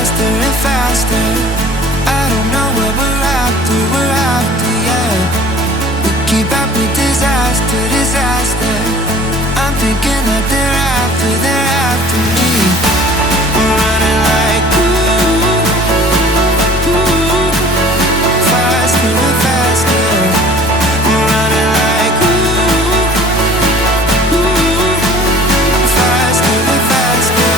faster and faster. I don't know what we're after, yeah. We keep up with disaster, disaster. I'm thinking that they're after me. We're running like faster and faster. We're running like faster and faster.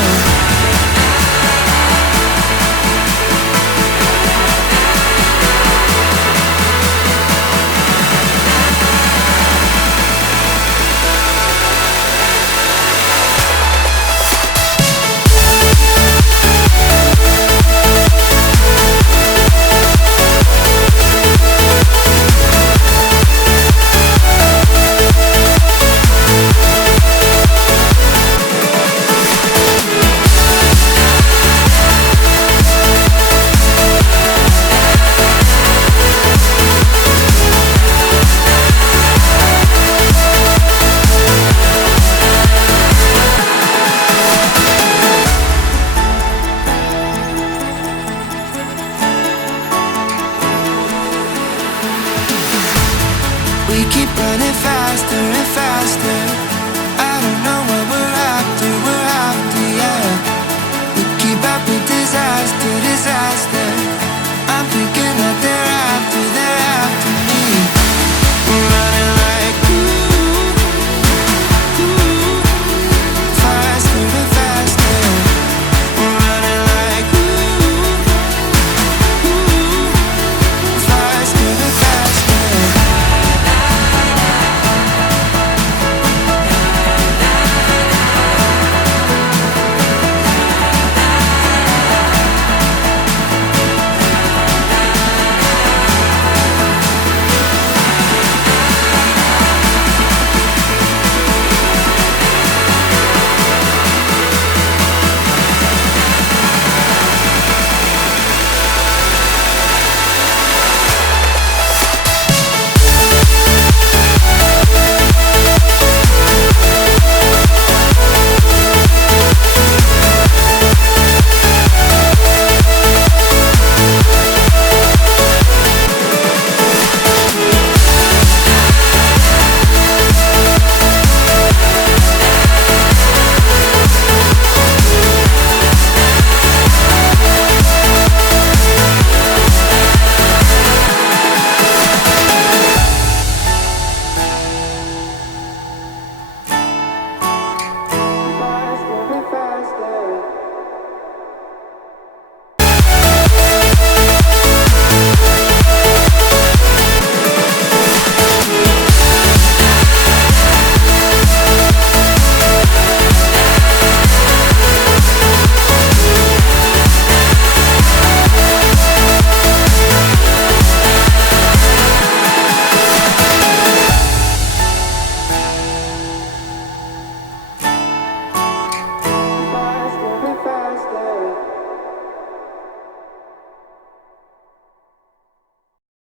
We keep running faster and faster.